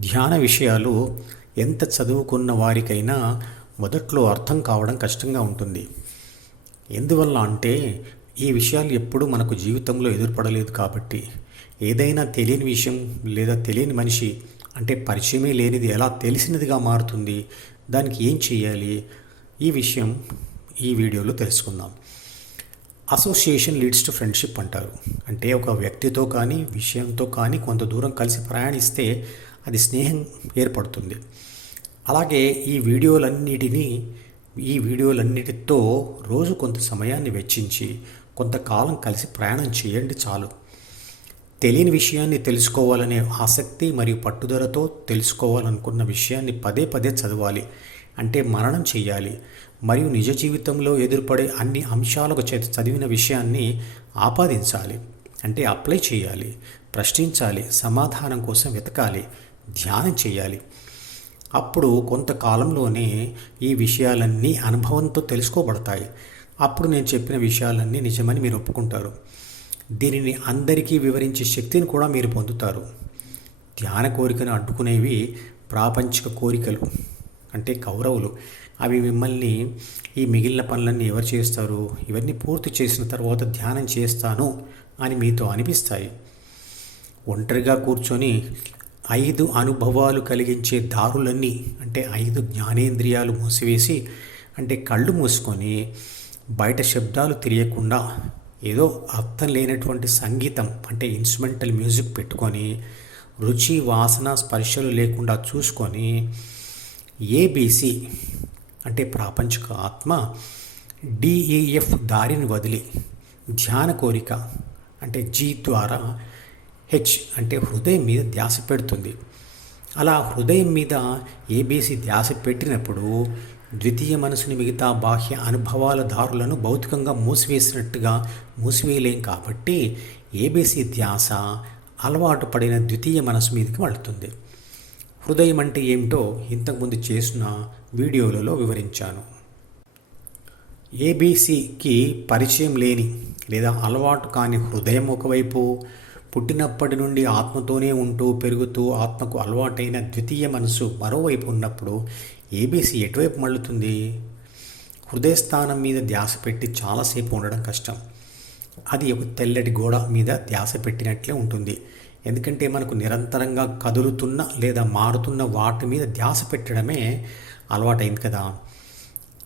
ధ్యాన విషయాలు ఎంత చదువుకున్న వారికైనా మొదట్లో అర్థం కావడం కష్టంగా ఉంటుంది. ఎందువల్ల అంటే ఈ విషయాలు ఎప్పుడూ మనకు జీవితంలో ఎదురుపడలేదు కాబట్టి. ఏదైనా తెలియని విషయం లేదా తెలియని మనిషి అంటే పరిచయమే లేనిది ఎలా తెలిసినదిగా మారుతుంది దానికి ఏం చేయాలి? ఈ విషయం ఈ వీడియోలో తెలుసుకుందాం. అసోసియేషన్ లీడ్స్ టు ఫ్రెండ్షిప్ అంటారు. అంటే ఒక వ్యక్తితో కానీ విషయంతో కానీ కొంత దూరం కలిసి ప్రయాణిస్తే అది స్నేహం ఏర్పడుతుంది. అలాగే ఈ వీడియోలన్నిటినీ ఈ వీడియోలన్నిటితో రోజు కొంత సమయాన్ని వెచ్చించి కొంతకాలం కలిసి ప్రయాణం చేయండి చాలు. తెలియని విషయాన్ని తెలుసుకోవాలనే ఆసక్తి మరియు పట్టుదలతో తెలుసుకోవాలనుకున్న విషయాన్ని పదే పదే చదవాలి. అంటే మననం చేయాలి. మరియు నిజ జీవితంలో ఎదురుపడే అన్ని అంశాలకు చేత చదివిన విషయాన్ని ఆపాదించాలి. అంటే అప్లై చేయాలి. ప్రశ్నించాలి. సమాధానం కోసం వెతకాలి. ధ్యానం చేయాలి. అప్పుడు కొంతకాలంలోనే ఈ విషయాలన్నీ అనుభవంతో తెలుసుకోబడతాయి. అప్పుడు నేను చెప్పిన విషయాలన్నీ నిజమని మీరు ఒప్పుకుంటారు. దీనిని అందరికీ వివరించే శక్తిని కూడా మీరు పొందుతారు. ధ్యాన కోరికను అడ్డుకునేవి ప్రాపంచిక కోరికలు అంటే కౌరవులు. అవి మిమ్మల్ని ఈ మిగిలిన పనులన్నీ ఎవరు చేస్తారు ఇవన్నీ పూర్తి చేసిన తర్వాత ధ్యానం చేస్తాను అని మీతో అనిపిస్తాయి. ఒంటరిగా కూర్చొని ఐదు అనుభవాలు కలిగించే దారులన్నీ అంటే ఐదు జ్ఞానేంద్రియాలు మూసివేసి అంటే కళ్ళు మూసుకొని బయట శబ్దాలు తెలియకుండా ఏదో అర్థం లేనటువంటి సంగీతం అంటే ఇన్స్ట్రుమెంటల్ మ్యూజిక్ పెట్టుకొని రుచి వాసన స్పర్శలు లేకుండా చూసుకొని ఏబీసీ అంటే ప్రాపంచిక ఆత్మ డిఈఎఫ్ దారిని వదిలి ధ్యాన కోరిక అంటే జీ ద్వారా హెచ్ అంటే హృదయం మీద ధ్యాస పెడుతుంది. అలా హృదయం మీద ఏబీసీ ధ్యాస పెట్టినప్పుడు ద్వితీయ మనసుని మిగతా బాహ్య అనుభవాల దారులను భౌతికంగా మూసివేసినట్టుగా మూసివేయలేం కాబట్టి ఏబీసీ ధ్యాస అలవాటు పడిన ద్వితీయ మనసు మీదకి వెళుతుంది. హృదయం అంటే ఏమిటో ఇంతకుముందు చేసిన వీడియోలలో వివరించాను. ఏబీసీకి పరిచయం లేని లేదా అలవాటు కాని హృదయం ఒకవైపు పుట్టినప్పటి నుండి ఆత్మతోనే ఉంటూ పెరుగుతూ ఆత్మకు అలవాటైన ద్వితీయ మనసు మరోవైపు ఉన్నప్పుడు ఏబీసీ ఎటువైపు మళ్ళుతుంది? హృదయస్థానం మీద ధ్యాస పెట్టి చాలాసేపు ఉండడం కష్టం. అది ఒక తెల్లటి గోడ మీద ధ్యాస పెట్టినట్లే ఉంటుంది. ఎందుకంటే మనకు నిరంతరంగా కదులుతున్న లేదా మారుతున్న వాటి మీద ధ్యాస పెట్టడమే అలవాటైంది కదా.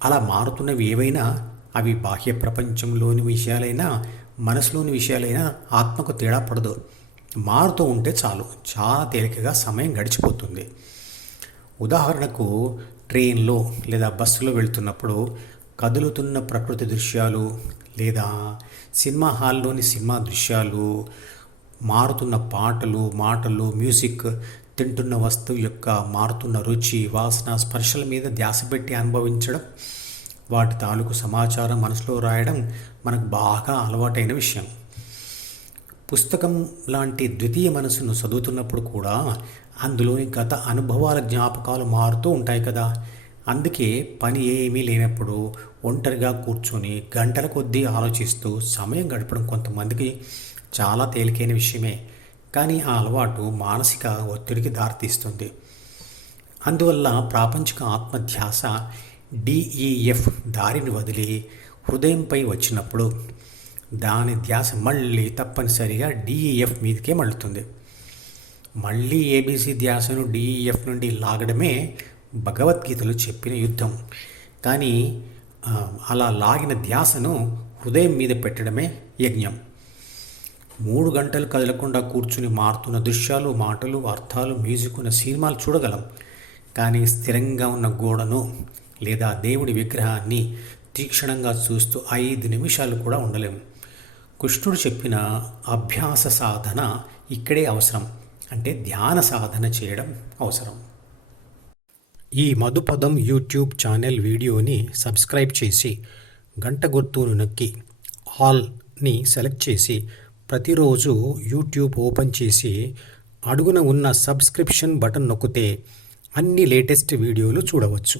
అలా మారుతున్నవి ఏవైనా అవి బాహ్య ప్రపంచంలోని విషయాలైనా మనసులోని విషయాలైనా ఆత్మకు తేడా పడదు. మారుతూ ఉంటే చాలు. చాలా తేలికగా సమయం గడిచిపోతుంది. ఉదాహరణకు ట్రైన్లో లేదా బస్సులో వెళ్తున్నప్పుడు కదులుతున్న ప్రకృతి దృశ్యాలు లేదా సినిమా హాల్లోని సినిమా దృశ్యాలు మారుతున్న పాటలు మాటలు మ్యూజిక్ తింటున్న వస్తువు యొక్క మారుతున్న రుచి వాసన స్పర్శల మీద ధ్యాస పెట్టి అనుభవించడం వాటి తాలూకు సమాచారం మనసులో రాయడం మనకు బాగా అలవాటైన విషయం. పుస్తకం లాంటి ద్వితీయ మనసును చదువుతున్నప్పుడు కూడా అందులోని గత అనుభవాల జ్ఞాపకాలు మారుతూ ఉంటాయి కదా. అందుకే పని ఏమీ లేనప్పుడు ఒంటరిగా కూర్చొని గంటల కొద్దీ ఆలోచిస్తూ సమయం గడపడం కొంతమందికి చాలా తేలికైన విషయమే. కానీ ఆ అలవాటు మానసిక ఒత్తిడికి దారితీస్తుంది. అందువల్ల ప్రాపంచిక ఆత్మధ్యాస డిఈఎఫ్ దారిని వదిలి హృదయంపై వచ్చినప్పుడు దాని ధ్యాస మళ్ళీ తప్పనిసరిగా డిఈఎఫ్ మీదకే మళ్ళుతుంది. మళ్ళీ ఏబీసీ ధ్యాసను డిఈఎఫ్ నుండి లాగడమే భగవద్గీతలో చెప్పిన యుద్ధం. కానీ అలా లాగిన ధ్యాసను హృదయం మీద పెట్టడమే యజ్ఞం. మూడు గంటలు కదలకుండా కూర్చుని మారుతున్న దృశ్యాలు మాటలు అర్థాలు మ్యూజిక్ ఉన్న సినిమాలు చూడగలం. కానీ స్థిరంగా ఉన్న గోడను లేదా దేవుడి విగ్రహాన్ని తీక్షణంగా చూస్తూ ఐదు నిమిషాలు కూడా ఉండలేము కృష్ణుడు చెప్పిన అభ్యాస సాధన ఇక్కడే అవసరం. అంటే ధ్యాన సాధన చేయడం అవసరం. ఈ మధుపదం యూట్యూబ్ ఛానల్ వీడియోని సబ్స్క్రైబ్ చేసి గంట గుర్తును నొక్కి ఆల్ని సెలెక్ట్ చేసి ప్రతిరోజు యూట్యూబ్ ఓపెన్ చేసి అడుగున ఉన్న సబ్స్క్రిప్షన్ బటన్ నొక్కితే అన్ని లేటెస్ట్ వీడియోలు చూడవచ్చు.